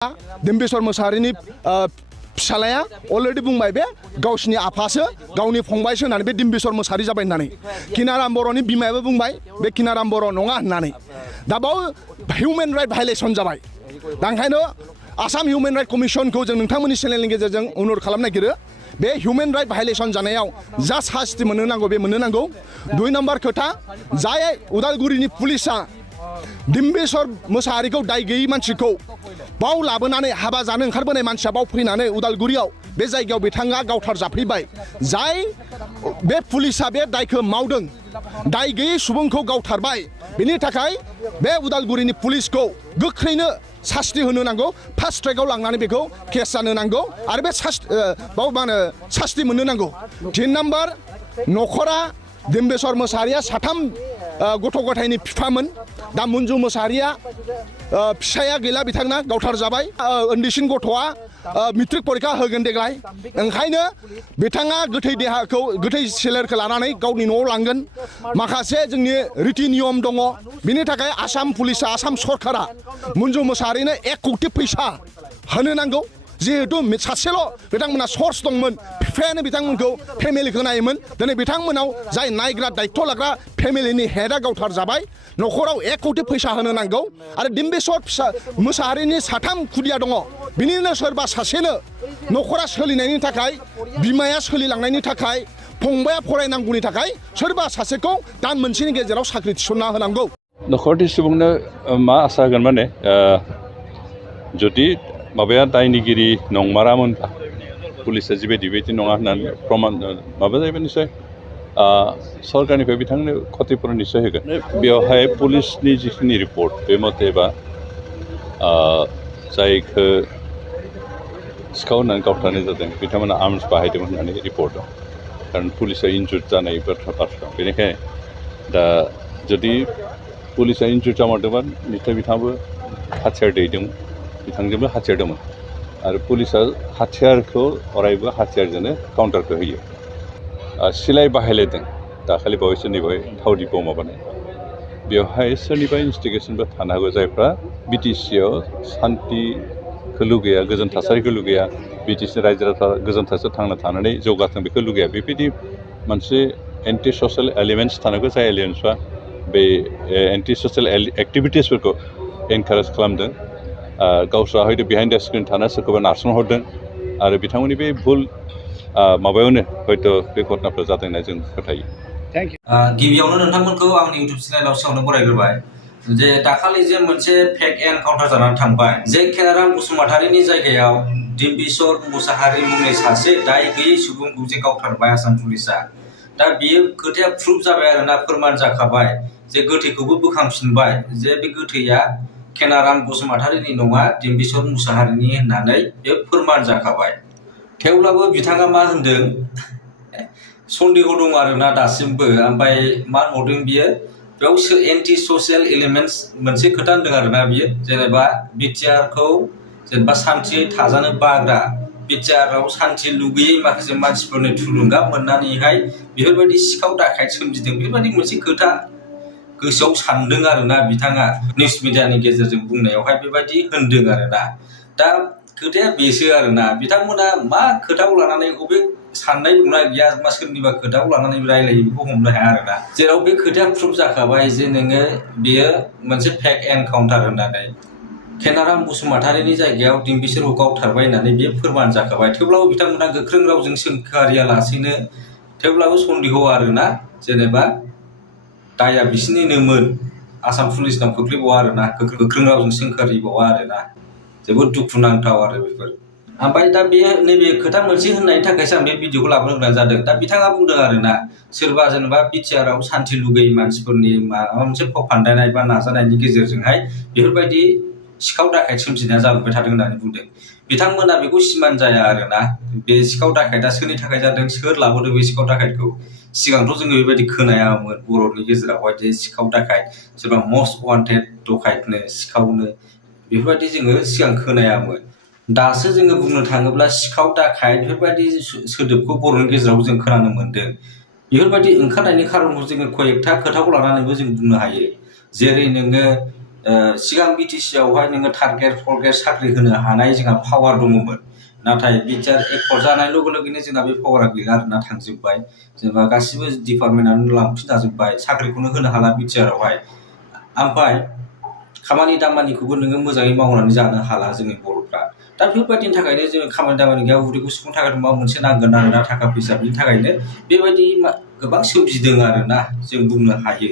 Biswa Sharma फिसालाया already बुंबाय बे गावसिनि आफासो गावनि फंबायसो होननानै बे Biswa Sharma जाबाय होननानै किनाराम बर'नि बिमायाबो बुंबाय बे किनाराम बर' नङा होननानै दा बाव हिउमेन राइट भायलेसन जाबाय दा ओंखायनो आसाम हिउमेन राइट कमिसनखौ जों नोंथांमोननि चेनेलनि गेजेरजों अनुरोध खालामनो नागिरो बे हिउमेन राइट भायलेसन जानायाव जा सास्ति मोननो नांगौ बे मोननो नांगौ 2 नम्बर खोथा जाय उदालगुरिनि पुलिसा Biswa Sharma दाय गैयै मानसिखौ बाव लाबोनानै हाबा जानो ओंखारबोनाय मानसिया बाव फैनानै उदालगुरियाव बे जायगायाव बिथाङा गावथार जाफैबाय जाय बे पुलिसा बे दायखौ मावदों दाय गैयै सुबुंखौ गावथारबाय बेनि थाखाय बे उदालगुरिनि पुलिसखौ गोख्रैनो सास्ति होनो नांगौ फास्ट ट्रेकआव लांनानै बेखौ केस जानो नांगौ आरो बे बाव मा होनो सास्ति मोननो नांगौ 3 नम्बर नखरा Biswa Sharma साथाम गथ' गथायनि बिफामोन दा मुन्जु मोसाहारिया फिसाया गैला बिथांना गावथार जाबाय उन्दैसिन गथ'आ मेट्रिक परीक्षा होगोन देग्लाय ओंखायनो बिथाङा गोथै देहाखौ गोथै सोलेरखौ लानानै गावनि न'आव लांगोन माखासे जोंनि रीति नियम दङ बिनि थाखाय आसाम पुलिसा आसाम सरकारा मुन्जु मोसाहारिनो 1 कोटी फैसा होनो नांगौ जिहेतु सासेल' बिथांमोना सर्स दंमोन बिफायानो बिथांमोनखौ फेमिलिखौ नायोमोन दिनै बिथांमोनाव जाय नायग्रा दायित्व लाग्रा फेमिलिनि हेडआ गावथार जाबाय नखराव 1 कोटी फैसा होनो नांगौ आरो Biswa मोसाहारिनि 3 खुदिया दङ बिनिनो सोरबा सासेनो नखरा सोलिनायनि थाखाय बिमाया सोलिलांनायनि थाखाय फंबाया फरायनांगौनि थाखाय सोरबा सासेखौ दान मोनसेनि गेजेराव साख्रि थिसनना होनांगौ नखरनि सुबुंनो मा आसा होगोन माने जुदि माबाया दायनिगिरि नंमारामोनबा पुलिसा जिबायदि नङा होननानै प्रमाण माबा जाहैबाय निश्चय सरकारनिफ्राय बिथांनो क्षतिपूरण निश्चय होगोन बेवहाय पुलिसनि जिखिनि रिपर्ट बे मथेबा जायखौ सिखाव होननानै गावथारनाय जादों बिथांमोना आर्मस बाहायदोंमोन होननानै रिपर्ट दं खारन पुलिसा इनजुर्ड जानाय बाथ्रा दं बेनिखायनो दा जुदि पुलिसा इनजुर्ड जामारदोंबा निश्चय बिथाङाबो हाथियार दैदोंमोन बिथांजोंबो हाथियार दंमोन आरो पुलिसा हाथियारखौ अरायबो हाथियारजोंनो काउन्टारखौ होयो सिलाइ बाहायलायदों दाखालि बावैसो नैबे थाव डिपो माबानाय बेवहाय सोरनिबा इनभेस्टिगेशनबो थानो हागौ जायफ्रा BTCआव सान्तिखौ लुगैया गोजोन थासारिखौ लुगैया BTC रायजो राजा गोजोन थासारियाव थांना थानानै जौगाथों बेखौ लुगैया बेबायदि मोनसे एन्टि ससियेल एलिमेन्ट्स थानांगौ जाय एलिमेन्ट्सआ बे एन्टि ससियेल एक्टिभिटिसफोरखौ एनकारेज खालामदों गावस्रा हयতো बिहाइन्ड द स्क्रिन थाना सोरखौबा नारसनहरदों आरो बिथांमोननि बे भुल माबायावनो हयতো बे घटनाफोरा जादों होनना जों फोथायो थेंक इउ गिबियावनो नोंथांमोनखौ आंनि इउट्युब चेनेलाव सिगाङावनो बरायग्रोबाय जे दाखालि जे मोनसे फेक एनकाउन्टार जानानै थांबाय जे केनाराम बसुमतारीनि जायगायाव Biswa Sharma मुंनि सासे दाय गैयै सुबुंखौ जे गावथारबाय आसाम पुलिसा दा बियो खोथाया प्रुफ जाबाय आरोना फोरमान जाखाबाय जे गोथैखौबो बोखांफिनबाय जे बे गोथैया केनाराम बसुमतारीनि नङा Biswa Sharma होननानै बे फोरमान जाखाबाय थेवब्लाबो बिथाङा मा होनदों सन्देह दं आरोना दासिमबो ओमफ्राय मा होनबावदों बियो बेयाव एन्टि ससियेल एलिमेन्ट्स मोनसे खोथा होनदों आरोना बियो जेनेबा बिटिआरखौ जेनेबा सान्थियै थाजानो बाग्रा बिटिआराव सान्थि लुगैयै माखासे मानसिफोरनि थुलुंगा मोननानैहाय बेफोरबायदि सिखाव दाखायत सोमजिदों बेफोरबायदि मोनसे खोथा गोसोआव सानदों आरोना बिथाङा निउस मिडियानि गेजेरजों बुंनायावहाय बेबायदि होनदों आरोना दा खोथाया बेसो आरोना बिथांमोना मा खोथाखौ लानानै बबे साननाय दंना गैया मा सोरनिबा खोथाखौ लानानै रायलायो बेखौ हमनो हाया आरोना जेराव बे खोथाया प्रुफ जाखाबाय जे नोङो बेयो मोनसे फेक एनकाउन्टार होननानै केनाराम बसुमतारीनि जायगायाव Biswa गावथारबाय होननानै बे फोरमान जाखाबाय थेवब्लाबो बिथांमोना गोख्रों रावजों सोंखारियालासेनो थेवब्लाबो सन्देह आरोना जेनेबा दाया बिसिनिनोमोन आसाम पुलिसनाव खोख्लैबावा आरोना गोख्रों रावजों सोंखारिबावा आरोना जोबोद दुखुनांथाव आरो बेफोर ओमफ्राय दा बे नैबे खोथा मोनसे होननायनि थाखायसो आं बे भिडिअखौ लाबोनो गोनां जादों दा बिथाङा बुंदों आरोना सोरबा जेनेबा बिटिआराव सान्थि लुगैयै मानसिफोरनि माबा मोनसे फाव फान्दायनाय बा नाजानायनि गेजेरजोंहाय बेफोरबायदि सिखाव दाखायत सोमजिनाया जाबोबाय थादों होननानै बुंदों बिथांमोना बेखौ सिमान जाया आरोना बे सिखाव दाखायता सोरनि थाखाय जादों सोर लाबोदों बे सिखाव दाखायतखौ सिगांथ' जोङो बेबायदि खोनायामोन बर'नि गेजेरावहाय जे सिखाव दाखायत सोरबा मस्ट वान्टेड डकायतनो सिखावनो बेफोरबायदि जोङो सिगां खोनायामोन दासो जोङो बुंनो थाङोब्ला सिखाव दाखायत बेफोरबायदि सोदोबखौ बर'नि गेजेराव जों खोनानो मोन्दों बेफोरबायदि ओंखारनायनि खारनखौ जोङो कयेकथा खोथाखौ लानानैबो जों बुंनो हायो जेरै नोङो सिगां BTC आवहाय नोङो टार्गेट फरगेट साख्रि होनो हानाय जोंहा पावार दङमोन नाथाय बिटिआर एकर्ड जानाय लोगो लोगोनो जोंना बे पावारा गैला आरोना थांजोब्बाय जेनेबा गासिबो डिपार्टमेन्टआनो लांफिनजाजोब्बाय साख्रिखौनो होनो हाला BTआर आवहाय ओमफ्राय खामानि दामानिखौबो नोङो मोजाङै मावनानै जानो हाला जोंनि बर'फ्रा दा बेफोरबायदिनि थाखायनो जोङो खामानि दामानि गैया उदैखौ सुफुंनो थाखाय माबा मोनसे नांगोन आरोना थाखा फैसा बिनि थाखायनो बेबायदि गोबां सोमजिदों आरोना जों बुंनो हायो